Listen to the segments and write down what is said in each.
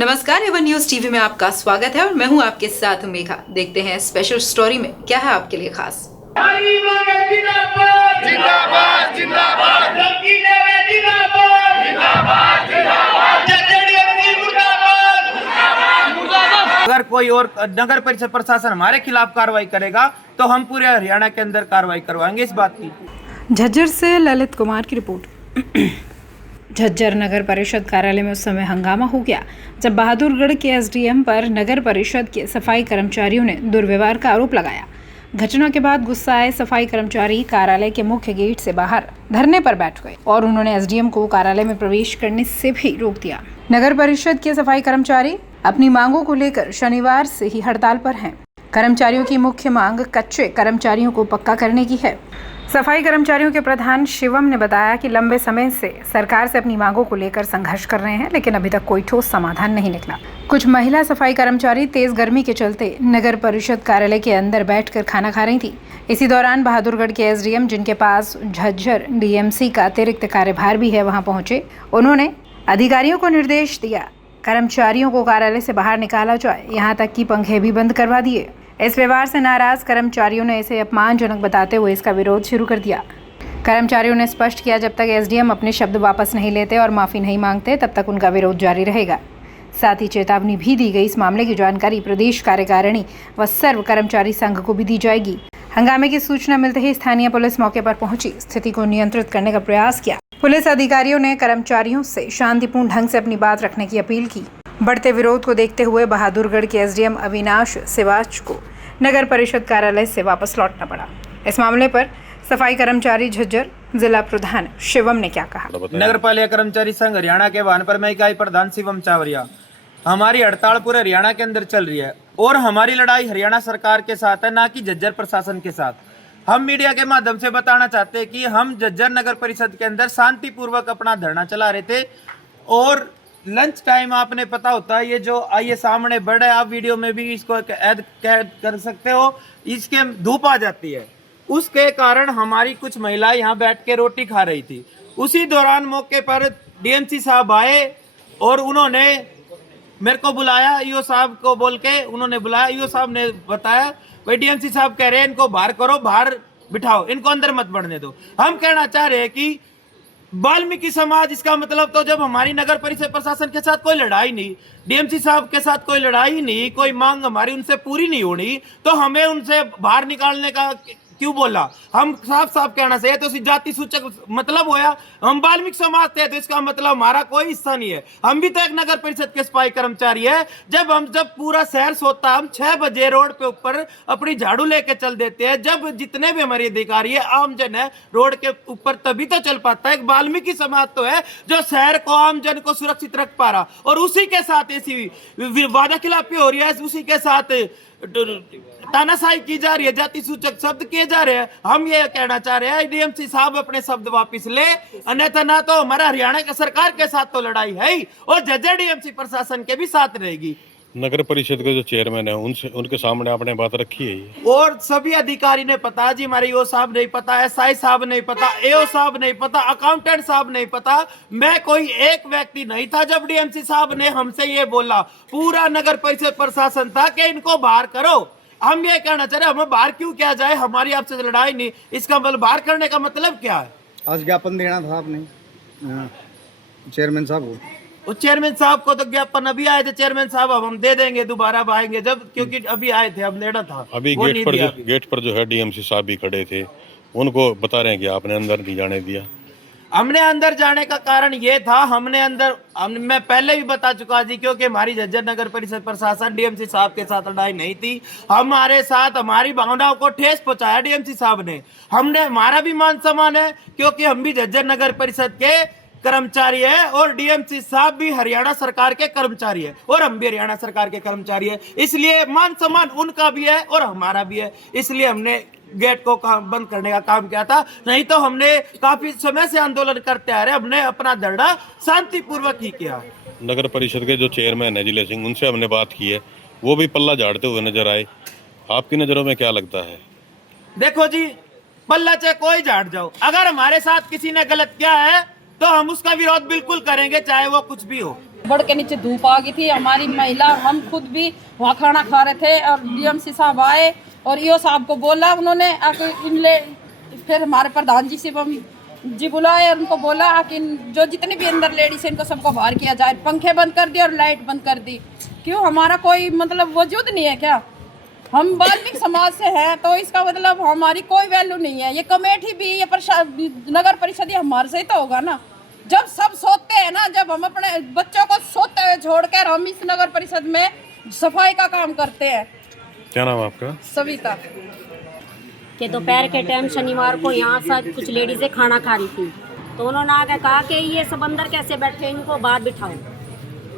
नमस्कार, Avon news TV में आपका स्वागत है और मैं हूं आपके साथ मेघा। देखते हैं स्पेशल स्टोरी में क्या है आपके लिए खास। जिंदाबाद जिंदाबाद जिंदाबाद अगर कोई और नगर परिषद प्रशासन हमारे खिलाफ कार्रवाई करेगा तो हम पूरे हरियाणा के अंदर कार्रवाई करवाएंगे इस बात की। झज्जर से ललित कुमार की रिपोर्ट। झज्जर नगर परिषद कार्यालय में उस समय हंगामा हो गया जब बहादुरगढ़ के एसडीएम पर नगर परिषद के सफाई कर्मचारियों ने दुर्व्यवहार का आरोप लगाया। घटना के बाद गुस्सा आए सफाई कर्मचारी कार्यालय के मुख्य गेट से बाहर धरने पर बैठ गए और उन्होंने एसडीएम को कार्यालय में प्रवेश करने से भी रोक दिया। नगर परिषद के सफाई कर्मचारी अपनी मांगों को लेकर शनिवार से ही हड़ताल पर हैं। कर्मचारियों की मुख्य मांग कच्चे कर्मचारियों को पक्का करने की है। सफाई कर्मचारियों के प्रधान शिवम ने बताया कि लंबे समय से सरकार से अपनी मांगों को लेकर संघर्ष कर रहे हैं, लेकिन अभी तक कोई ठोस समाधान नहीं निकला। कुछ महिला सफाई कर्मचारी तेज गर्मी के चलते नगर परिषद कार्यालय के अंदर बैठकर खाना खा रही थी। इसी दौरान बहादुरगढ़ के एसडीएम, जिनके पास झज्जर डीएमसी का अतिरिक्त कार्यभार भी है, वहां पहुंचे। उन्होंने अधिकारियों को निर्देश दिया कर्मचारियों को कार्यालय से बाहर निकाला जाए, यहाँ तक कि पंखे भी बंद करवा दिए। इस व्यवहार से नाराज कर्मचारियों ने इसे अपमानजनक बताते हुए इसका विरोध शुरू कर दिया। कर्मचारियों ने स्पष्ट किया, जब तक एसडीएम अपने शब्द वापस नहीं लेते और माफी नहीं मांगते तब तक उनका विरोध जारी रहेगा। साथ ही चेतावनी भी दी गई, इस मामले की जानकारी प्रदेश कार्यकारिणी व सर्व कर्मचारी संघ को भी दी जाएगी। हंगामे की सूचना मिलते ही स्थानीय पुलिस मौके पर पहुंची, स्थिति को नियंत्रित करने का प्रयास किया। पुलिस अधिकारियों ने कर्मचारियों से शांतिपूर्ण ढंग से अपनी बात रखने की अपील की। बढ़ते विरोध को देखते हुए बहादुरगढ़ के एसडीएम अविनाश सिवाच को नगर परिषद कार्यालय से वापस लौटना पड़ा। इस मामले पर सफाई कर्मचारी झज्जर जिला प्रधान शिवम ने क्या कहा। नगर पालिका कर्मचारी संघ हरियाणा के वाहन में इकाई प्रधान शिवम चावरिया, हमारी हड़ताल पूरे हरियाणा के अंदर चल रही है और हमारी लड़ाई हरियाणा सरकार के साथ है, ना कि झज्जर प्रशासन के साथ। हम मीडिया के माध्यम से बताना चाहते हैं कि हम झज्जर नगर परिषद के अंदर शांतिपूर्वक अपना धरना चला रहे थे और लंच टाइम आपने पता होता है, ये जो आइए सामने बढ़े, आप वीडियो में भी इसको ऐड कर सकते हो, इसके धूप आ जाती है। उसके कारण हमारी कुछ महिलाएं यहाँ बैठ के रोटी खा रही थी। उसी दौरान मौके पर डीएमसी साहब आए और उन्होंने मेरे को बुलाया, ईओ साहब को बोल के उन्होंने बुलाया। ईओ साहब ने बताया भाई डीएमसी साहब कह रहे हैं इनको बाहर करो, बाहर बिठाओ, इनको अंदर मत बढ़ने दो। हम कहना चाह रहे हैं कि वाल्मीकि समाज, इसका मतलब तो जब हमारी नगर परिषद प्रशासन के साथ कोई लड़ाई नहीं, डीएमसी साहब के साथ कोई लड़ाई नहीं, कोई मांग हमारी उनसे पूरी नहीं होनी, तो हमें उनसे बाहर निकालने का क्यों बोला। हम साफ साफ कहना चाहिए, तो जाति सूचक मतलब होया, हम वाल्मीकि समाज थे तो इसका मतलब हमारा कोई हिस्सा नहीं है। हम भी तो एक नगर परिषद के सफाई कर्मचारी है। जब पूरा शहर सोता, हम 6 बजे रोड पे ऊपर अपनी झाड़ू लेके चल देते हैं। जब जितने भी हमारे अधिकारी है, आम जन है रोड के ऊपर, तभी तो चल पाता है। एक वाल्मीकि समाज तो है जो शहर को, आम जन को सुरक्षित रख पा रहा, और उसी के साथ ऐसी वादा खिलाफी हो रही है, उसी के साथ तानाशाही की जा रही है, जाति सूचक शब्द किए जा रहे हैं। हम ये कहना चाह रहे हैं डीएमसी साहब अपने शब्द वापस ले, अन्यथा ना तो हमारा हरियाणा के सरकार के साथ तो लड़ाई है ही, और झज्जर डीएमसी प्रशासन के भी साथ रहेगी। नगर परिषद के जो चेयरमैन है उनसे, उनके सामने आपने बात रखी है और सभी अधिकारी ने पता जी, हमारे ईओ साहब नहीं पता, एसआई साहब नहीं पता, एओ साहब नहीं पता, अकाउंटेंट साहब नहीं पता। मैं कोई एक व्यक्ति नहीं था जब डीएमसी साहब ने हमसे ये बोला। पूरा नगर परिषद प्रशासन था कि इनको बाहर करो। हम ये कहना चाह रहे हैं, हमें बाहर क्यों किया जाए, हमारी आपसे लड़ाई नहीं, इसका मतलब बाहर करने का मतलब क्या है। आज ज्ञापन देना था आपने चेयरमैन साहब को। उस चेयरमैन साहब को तो ज्ञापन अभी आए थे चेयरमैन साहब, अब हम दे देंगे, दोबारा अब आएंगे जब, क्योंकि अभी आए थे, अब लेना था। अभी गेट पर जो है डीएमसी साहब भी खड़े थे, उनको बता रहे हैं कि आपने अंदर नहीं जाने दिया। हमने अंदर जाने का कारण ये था, मैं पहले भी बता चुका जी, क्योंकि हमारी झज्जर नगर परिषद प्रशासन डीएमसी साहब के साथ लड़ाई नहीं थी। हमारे साथ हमारी भावनाओं को ठेस पहुंचाया डीएमसी साहब ने। हमारा भी मान सम्मान है, क्योंकि हम भी झज्जर नगर परिषद के कर्मचारी है और डीएमसी साहब भी हरियाणा सरकार के कर्मचारी है और हम भी हरियाणा सरकार के कर्मचारी है। इसलिए मान सम्मान उनका भी है और हमारा भी है। इसलिए हमने गेट को बंद करने का काम किया था, नहीं तो हमने काफी समय से आंदोलन करते आ रहे, हमने अपना धरना शांतिपूर्वक ही किया। नगर परिषद के जो चेयरमैन है जिले सिंह, उनसे हमने बात की है, वो भी पल्ला झाड़ते हुए नजर आए। आपकी नजरों में क्या लगता है? देखो जी, पल्ला चाहे कोई झाड़ जाओ, अगर हमारे साथ किसी ने गलत किया है तो हम उसका विरोध बिल्कुल करेंगे, चाहे वो कुछ भी हो। बढ़ के नीचे धूप आ गई थी हमारी महिला, हम खुद भी वहाँ खाना खा रहे थे और डीएमसी साहब आए और ईओ साहब को बोला उन्होंने फिर हमारे प्रधान जी शिवम जी बुलाए और उनको बोला कि जो जितने भी अंदर लेडीज हैं इनको सबको बाहर किया जाए। पंखे बंद कर दिए और लाइट बंद कर दी। क्यों, हमारा कोई मतलब वजूद नहीं है क्या? हम वाल्मीकि समाज से हैं तो इसका मतलब हमारी कोई वैल्यू नहीं है। ये कमेटी भी, ये नगर परिषद ये हमारे से ही तो होगा ना। जब सब सोते हैं ना, जब हम अपने बच्चों को सोते हुए छोड़कर हम इस नगर परिषद में सफाई का काम करते हैं। क्या नाम है आपका? सविता। कि दोपहर के टाइम शनिवार को यहाँ से कुछ लेडीज़ें खाना खा रही थी, तो उन्होंने आगे कहा कि ये सब अंदर कैसे बैठे, इनको बाहर बिठाओ।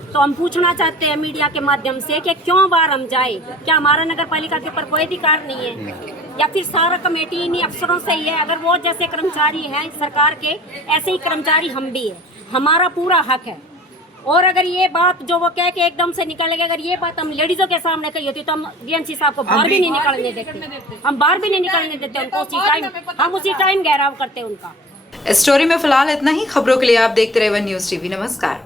तो हम पूछना चाहते हैं मीडिया के माध्यम से कि क्यों बाहर हम जाए? क्या हमारा नगर पालिका के ऊपर कोई अधिकार नहीं है, या फिर सारा कमेटी इन्हीं अफसरों से ही है? अगर वो जैसे कर्मचारी हैं सरकार के, ऐसे ही कर्मचारी हम भी है, हमारा पूरा हक है। और अगर ये बात जो वो कह के एकदम से निकलेगा, अगर ये बात हम लेडीजों के सामने कही होती तो हम डीएमसी साहब को बाहर भी नहीं निकलने देते, हम बाहर भी नहीं निकलने देते उनको। उसी टाइम घेराव करते उनका। इस स्टोरी में फिलहाल इतना ही। खबरों के लिए आप देखते रहे वन न्यूज़ टीवी। नमस्कार।